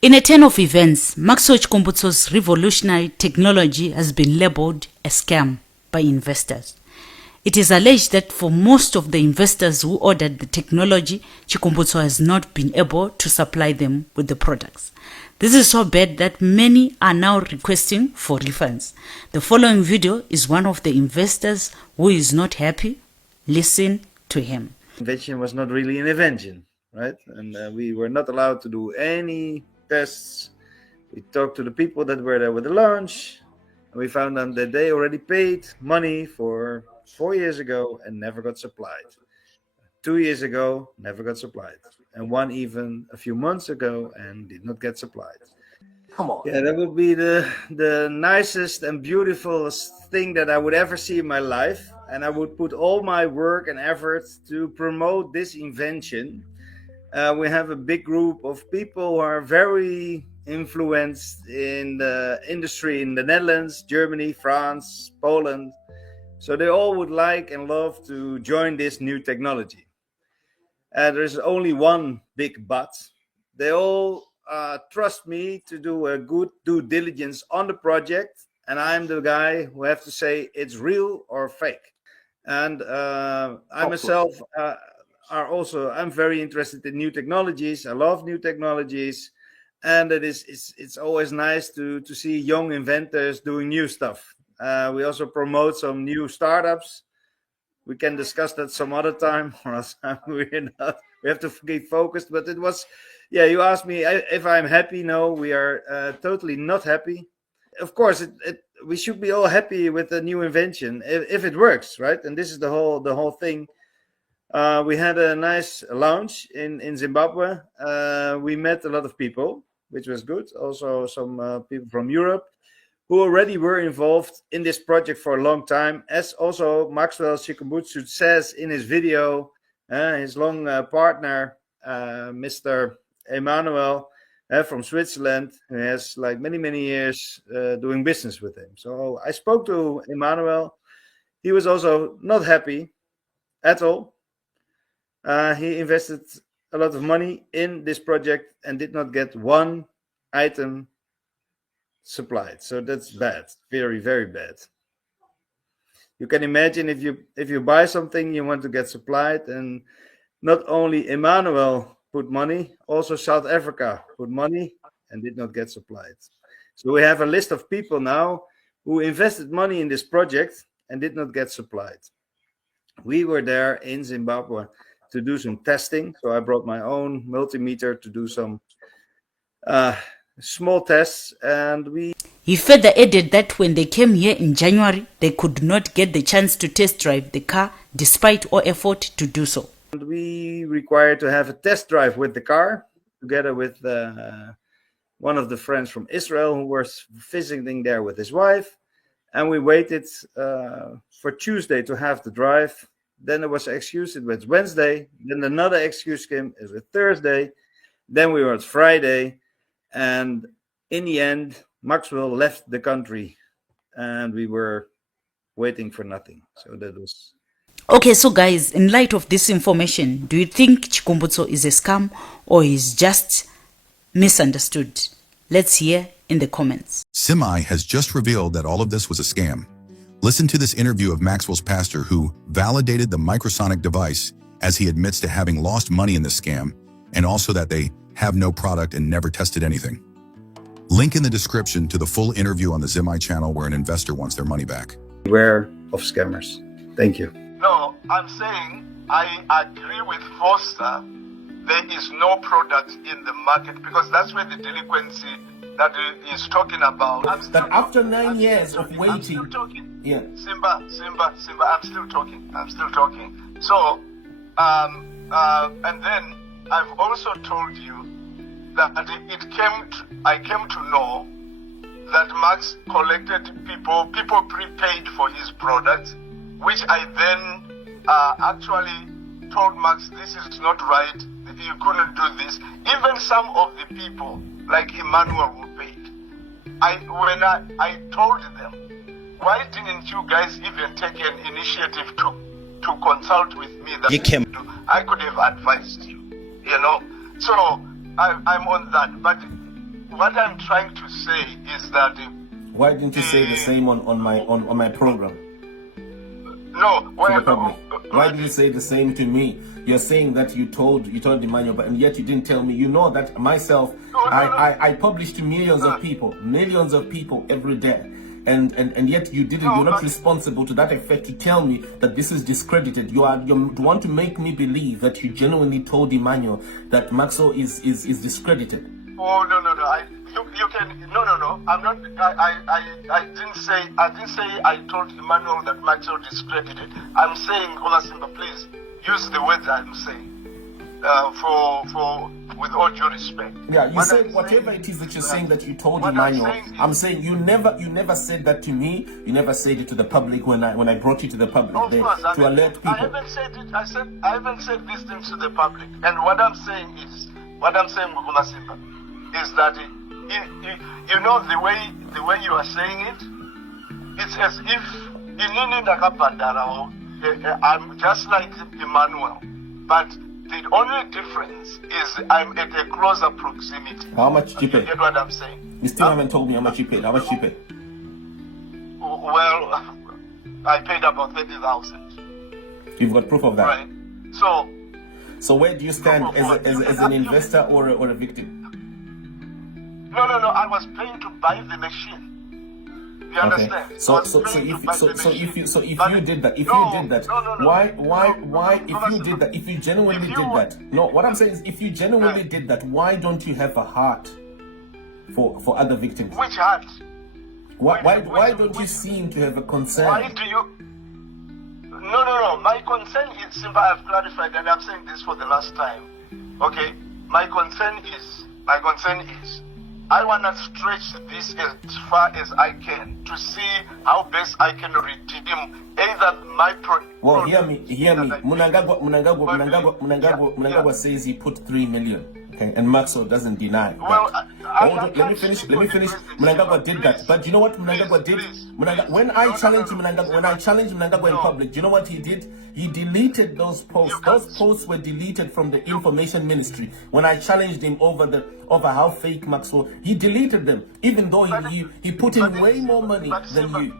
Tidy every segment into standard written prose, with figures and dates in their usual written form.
In a turn of events, Maxwell Chikumbutso's revolutionary technology has been labeled a scam by investors. It is alleged that for most of the investors who ordered the technology, Chikumbutso has not been able to supply them with the products. This is so bad that many are now requesting for refunds. The following video is one of the investors who is not happy. Listen to him. Invention was not really an invention, right? And we were not allowed to do any tests. We talked to the people that were there with the launch, and we found out that they already paid money for 4 years ago and never got supplied. 2 years ago, never got supplied. And one even a few months ago and did not get supplied. Come on. Yeah, that would be the nicest and beautifulest thing that I would ever see in my life. And I would put all my work and effort to promote this invention. We have a big group of people who are very influenced in the industry in the Netherlands, Germany, France, Poland. So they all would like and love to join this new technology. There's only one big but. They all trust me to do a good due diligence on the project, and I'm the guy who have to say it's real or fake. And I myself I'm very interested in new technologies. I love new technologies, and it's always nice to see young inventors doing new stuff. We also promote some new startups. We can discuss that some other time, or else we have to be focused. But it was, yeah, you asked me if I'm happy. No, we are totally not happy. Of course, we should be all happy with the new invention if it works, right? And this is the whole thing. We had a nice launch in Zimbabwe. We met a lot of people, which was good. Also, some people from Europe who already were involved in this project for a long time, as also Maxwell Chikumbutso says in his video. His long partner, Mr. Emmanuel from Switzerland, who has like many years doing business with him. So I spoke to Emmanuel. He was also not happy at all. He invested a lot of money in this project and did not get one item supplied. So that's bad, very bad. You can imagine if you buy something, you want to get supplied, and not only Emmanuel put money, also South Africa put money and did not get supplied. So we have a list of people now who invested money in this project and did not get supplied. We were there in Zimbabwe to do some testing. So I brought my own multimeter to do some small tests, and He further added that when they came here in January, they could not get the chance to test drive the car despite all effort to do so. And we required to have a test drive with the car together with one of the friends from Israel who was visiting there with his wife. And we waited for Tuesday to have the drive. Then there was an excuse, it was Wednesday. Then another excuse came, it was Thursday. Then we were at Friday. And in the end, Maxwell left the country and we were waiting for nothing. So that was... Okay, so guys, in light of this information, do you think Chikumbutso is a scam or is just misunderstood? Let's hear in the comments. Simi has just revealed that all of this was a scam. Listen to this interview of Maxwell's pastor who validated the microsonic device as he admits to having lost money in this scam, and also that they have no product and never tested anything. Link in the description to the full interview on the Simi channel where an investor wants their money back. Beware of scammers. Thank you. No, I'm saying I agree with Foster. There is no product in the market because that's where the delinquency that is talking about. But after 9 years of waiting, I'm still talking. Yeah. Simba, I'm still talking. So, and then I've also told you that I came to know that Max collected people prepaid for his products, which I then actually told Max, this is not right, you couldn't do this. Even some of the people, like Emmanuel, who paid. When I told them, why didn't you guys even take an initiative to consult with me? That You came. I could have advised you, you know. So I'm on that. But what I'm trying to say is that Why didn't you say the same on my program no. to Well, the public? Why did you say the same to me? You're saying that you told Emmanuel, but and yet you didn't tell me. You know that myself, I publish to millions of people every day. And yet you didn't. You're not responsible to that effect to tell me that this is discredited. You want to make me believe that you genuinely told Emmanuel that Maxwell is discredited. Oh no. You can no. I'm not. I didn't say I told Emmanuel that Maxwell discredited. I'm saying, Olasimba, please use the words I'm saying. For with all due respect. Yeah, you said whatever it is that you're saying that you told Emmanuel. I'm saying you never said that to me. You never said it to the public when I brought you to the public there to alert people. I haven't said it. I haven't said these things to the public. And what I'm saying, Mugula Simba, is that you know the way you are saying it, it's as if I'm just like Emmanuel, but the only difference is I'm at a closer proximity. How much did you pay? You get what I'm saying? You still haven't told me how much you paid. How much you paid? Well, I paid about 30,000. You've got proof of that. Right. So where do you stand as an investor or a victim? No. I was paying to buy the machine. You understand? So if you did that, why if you did that, if you genuinely did that, no, what I'm saying is if you genuinely did that, why don't you have a heart for other victims? Which heart? Why don't you seem to have a concern? Why do you? No. My concern is simple. I've clarified, and I'm saying this for the last time. Okay. My concern is I want to stretch this as far as I can to see how best I can redeem either my product. Well, hear me. Munangagwa says he put 3 million. Okay, and Maxwell doesn't deny. Well, let me finish. Munangagwa did that, but you know what Munangagwa did? When I challenged Munangagwa in public, do you know what he did? He deleted those posts. Those posts were deleted from the information ministry. When I challenged him over how fake Maxwell, he deleted them, even though he put in way more money than you.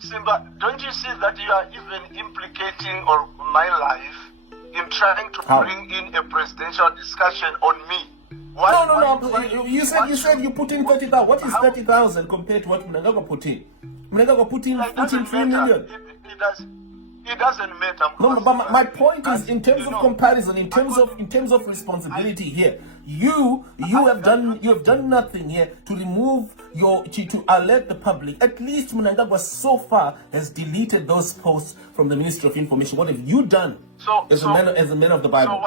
Simba, don't you see that you are even implicating my life in trying to bring in a presidential discussion on me? No. You said you put in 30,000. What is 30,000 compared to what Munangagwa put in? Munangagwa put in 3 million. It doesn't matter. No, but my point is, in terms of comparison, in terms of responsibility here, you have done nothing here to remove to alert the public. At least Munangagwa so far has deleted those posts from the Ministry of Information. What have you done as a man of the Bible?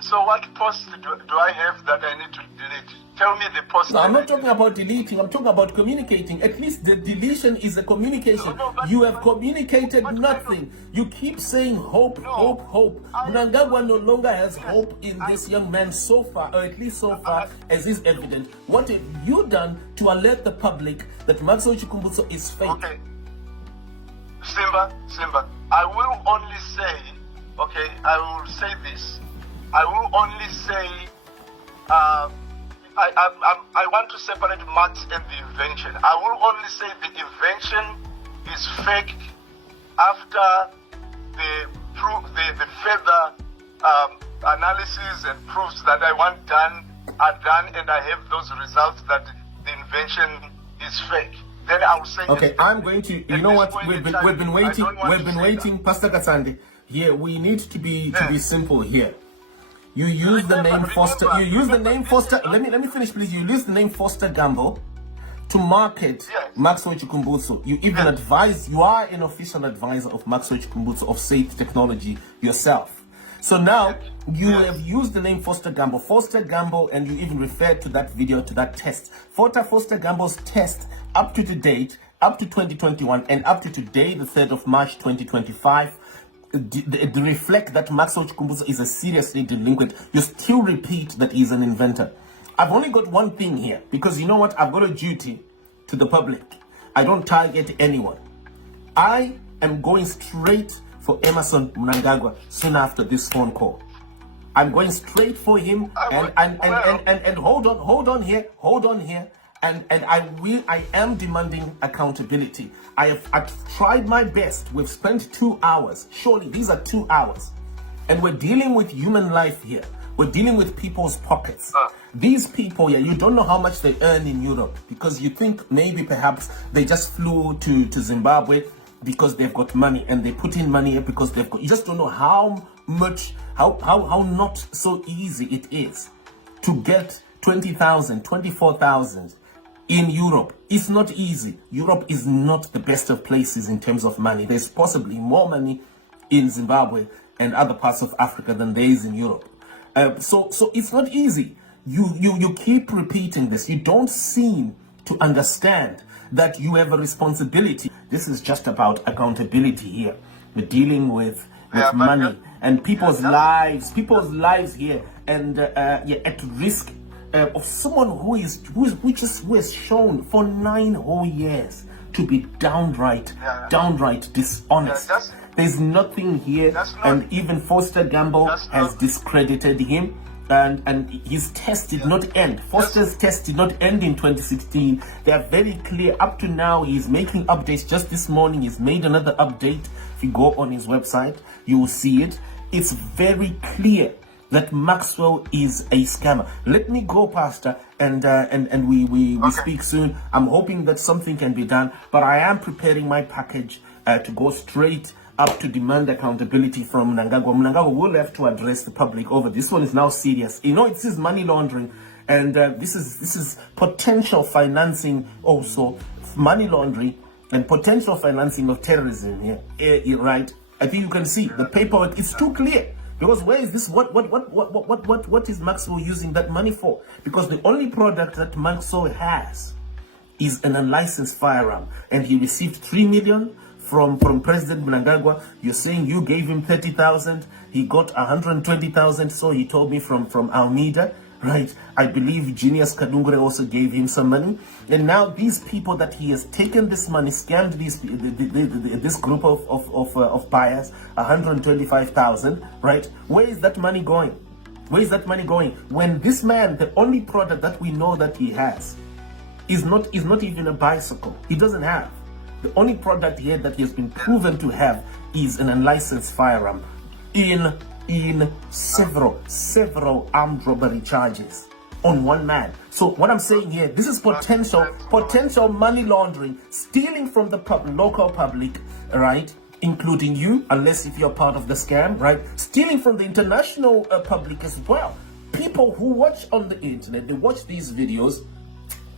So what posts do I have that I need to delete? Tell me the post. No, I'm not talking about deleting. I'm talking about communicating. At least the deletion is a communication. You have communicated nothing. You keep saying hope. Munangagwa no longer has hope in this young man so far, or at least so far as is evident. What have you done to alert the public that Maxwell Chikumbutso is fake? Okay. Simba, I will only say, I will say this. I will only say, I want to separate Max and the invention. I will only say the invention is fake after the further analysis and proofs that I want done are done, and I have those results that the invention is fake. Then I will say. Okay, I'm going to. You know what? We've been waiting, Pastor Katsande. Here, we need to be simple here. You use the name Foster. Let me finish, please. You use the name Foster Gamble to market Maxwell Chikumbutso. You even advise. You are an official advisor of Maxwell Chikumbutso of Safe Technology yourself. So now you have used the name Foster Gamble, and you even referred to that video, to that test. Foster Gamble's test up to the date, up to 2021, and up to today, the 3rd of March 2025. They reflect that Maxwell Chikumbutso is a seriously delinquent. You still repeat that he's an inventor. I've only got one thing here, because you know what? I've got a duty to the public. I don't target anyone. I am going straight for Emerson Munangagwa soon after this phone call. I'm going straight for him, and hold on here, and I am demanding accountability. I've tried my best. We've spent 2 hours. Surely these are 2 hours, and we're dealing with human life here. We're dealing with people's pockets. These people, you don't know how much they earn in Europe, because you think maybe perhaps they just flew to Zimbabwe because they've got money, and they put in money because they've got. You just don't know how much, how not so easy it is to get 20,000, 24,000 in Europe. It's not easy. Europe is not the best of places in terms of money. There's possibly more money in Zimbabwe and other parts of Africa than there is in Europe. So it's not easy. You keep repeating this. You don't seem to understand that you have a responsibility. This is just about accountability here. We're dealing with money and people's lives here, and at risk of someone who has shown for 9 whole years to be downright dishonest. There's nothing here, and even Foster Gamble has discredited him, and his test did not end. Foster's test did not end in 2016. They are very clear. Up to now, he's making updates. Just this morning, he's made another update. If you go on his website, you will see it. It's very clear that Maxwell is a scammer. Let me go, Pastor, and we speak soon. I'm hoping that something can be done, but I am preparing my package to go straight up to demand accountability from Mnangagwa. Mnangagwa will have to address the public over this. One is now serious. This is money laundering, and this is potential financing, also money laundering and potential financing of terrorism here. Right? I think you can see the paperwork. It's too clear. Because where is this? What is Maxwell using that money for? Because the only product that Maxwell has is an unlicensed firearm, and he received 3 million from President Mnangagwa. You're saying you gave him 30,000. He got 120,000. So he told me from Almeida, right? I believe Genius Kadungure also gave him some money. And now these people that he has taken this money, scammed this group of buyers, 125,000, right? Where is that money going? Where is that money going? When this man, the only product that we know that he has is not even a bicycle. He doesn't have. The only product here that he has been proven to have is an unlicensed firearm in several armed robbery charges on one man. So what I'm saying here, this is potential money laundering, stealing from the local public, right? Including you, unless if you're part of the scam, right? Stealing from the international public as well. People who watch on the internet, they watch these videos,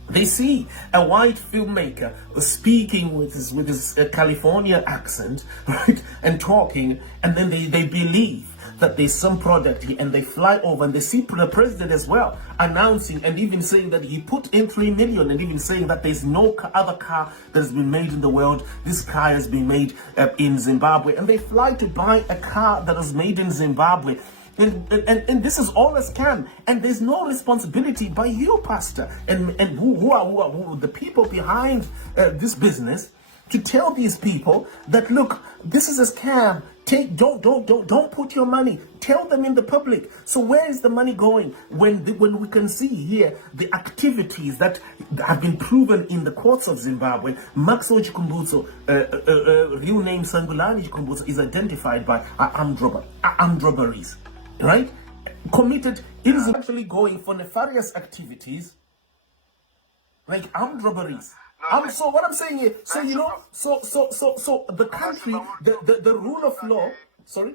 they see a white filmmaker speaking with his California accent, right, and talking, and then they believe that there's some product here, and they fly over and they see the president as well announcing and even saying that he put in 3 million, and even saying that there's no other car that has been made in the world. This car has been made in Zimbabwe, and they fly to buy a car that was made in Zimbabwe. And this is all a scam, and there's no responsibility by you, Pastor, and who are the people behind this business, to tell these people that, look, this is a scam. Don't put your money. Tell them in the public. So where is the money going when we can see here the activities that have been proven in the courts of Zimbabwe? Maxwell Chikumbutso, real name Sangulani Chikumbutso, is identified by armed robberies. Right? Committed, it is actually going for nefarious activities like armed robberies. So what I'm saying here, so the country, the rule of law, sorry?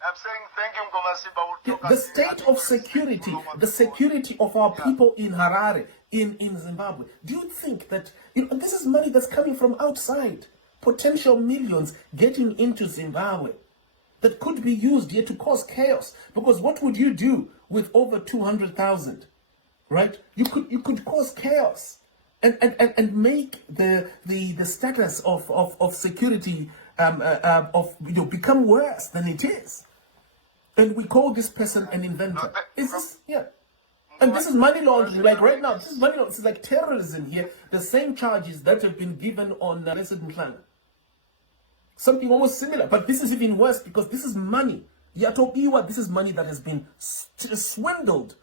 I'm saying thank you, Mkomasiba. The state of security, the security of our people in Harare, in Zimbabwe. Do you think that this is money that's coming from outside? Potential millions getting into Zimbabwe that could be used here to cause chaos. Because what would you do with over 200,000, right? You could cause chaos and make the status of security become worse than it is. And we call this person an inventor. Is this And this is money laundering. Like right now, this is money laundering. This is like terrorism here. The same charges that have been given on President Mhlanga. Something almost similar, but this is even worse because this is money. This is money that has been swindled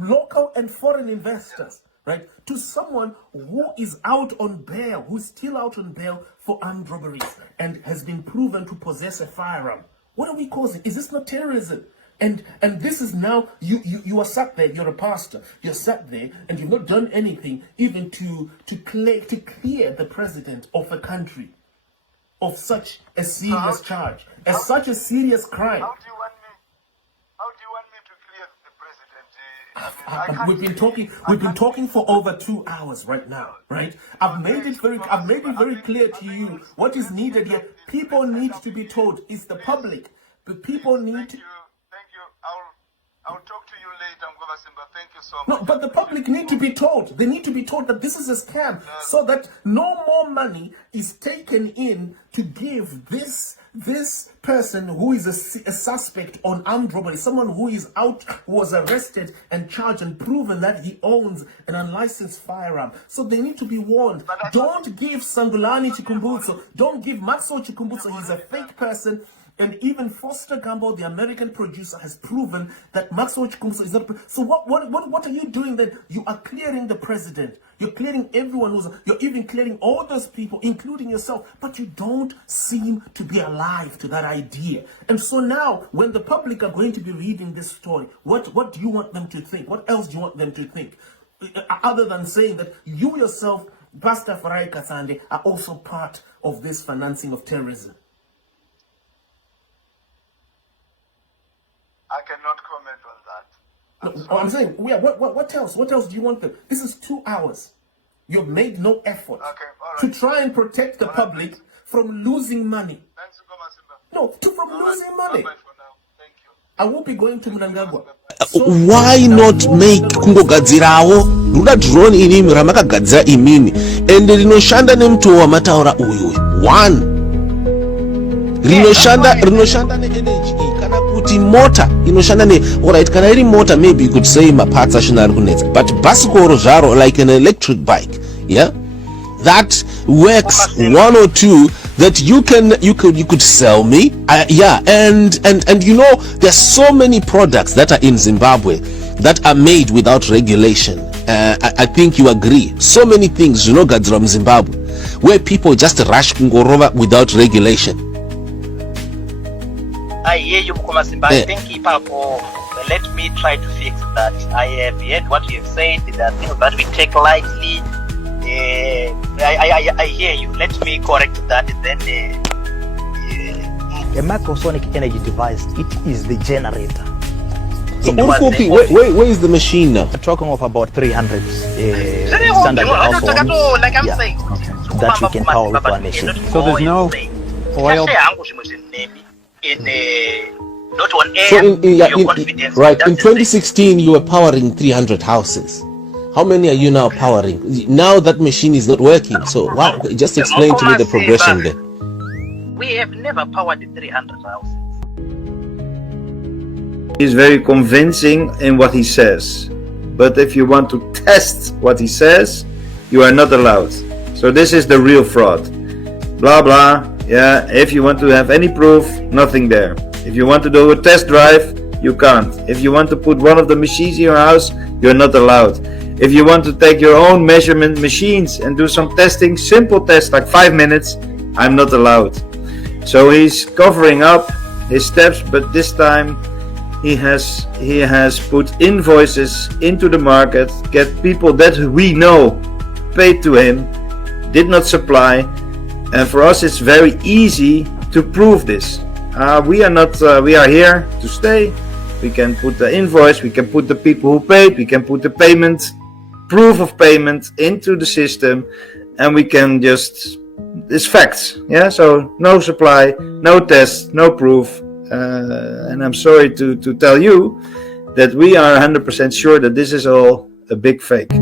local and foreign investors, right, to someone who is out on bail, who's still out on bail for armed robberies and has been proven to possess a firearm. What are we causing? Is this not terrorism? And this is now, you are sat there, you're a pastor, you're sat there and you've not done anything even to clear the president of a country of such a serious charge, as such a serious crime. How do you want me to clear the president? We've been talking for over 2 hours right now, right? I've made it very clear to you what is needed here. People need to be told. It's the public. The people need to. Thank you. I'll talk to you later, Mgova Simba. Thank you so much. No, but the public need to be told. They need to be told that this is a scam, so that no more money is taken in to give this person who is a suspect on armed robbery, someone who was arrested and charged and proven that he owns an unlicensed firearm. So they need to be warned. Don't give Sangulani Chikumbutso, don't give Maxwell Chikumbutso. He's a fake person. And even Foster Gamble, the American producer, has proven that Maxwell Chikumbutso is not. So what are you doing then? You are clearing the president. You're clearing everyone you're even clearing all those people, including yourself. But you don't seem to be alive to that idea. And so now, when the public are going to be reading this story, what do you want them to think? What else do you want them to think? Other than saying that you yourself, Pastor Farai Kasande, are also part of this financing of terrorism. I cannot comment on that. I'm saying, what else? What else do you want them? This is 2 hours. You've made no effort to try and protect the public from losing money. Thanks, Mgova Simba. No, from losing money. Bye for now. Thank you. I will be going to Mnangagwa. Why not make kungogadzirawo ruda drone inimi ramakagadzira imini ende rinoshanda nemutoo wamataura uyu one rinoshanda neenergy kana kuti mota inoshanda alright, kana iri mota maybe you could say maparts ashona ari kunetsa, but bhasikoro zvaro like an electric bike, yeah, that works one or two that you could sell me, yeah, and you know, there's so many products that are in Zimbabwe that are made without regulation. I think you agree. So many things, you know, from Zimbabwe, where people just rush kungorova without regulation. I hear you, Mkoma Simba. I think let me try to fix that. I have heard what you have said, that things that we take lightly. I hear you. Let me correct that. Then a microsonic energy device, it is the generator. So where is the machine now? We're talking of about 300 standard households, like I'm saying, that we can power with one machine. So there's no oil. Not one air, So right, in That's 2016 you were powering 300 houses. How many are you now powering? Now that machine is not working. So wow, just explain to me the progression there. We have never powered the 300 houses. He's very convincing in what he says. But if you want to test what he says, you are not allowed. So this is the real fraud. Blah, blah. Yeah, if you want to have any proof, nothing there. If you want to do a test drive, you can't. If you want to put one of the machines in your house, you're not allowed. If you want to take your own measurement machines and do some testing, simple tests like 5 minutes, I'm not allowed. So he's covering up his steps, but this time he has put invoices into the market, get people that we know paid to him, did not supply, and for us it's very easy to prove this. We are here to stay. We can put the invoice, we can put the people who paid, we can put the payment, proof of payment into the system, and we can just, it's facts, yeah. So no supply, no test, no proof, and I'm sorry to tell you that we are 100% sure that this is all a big fake.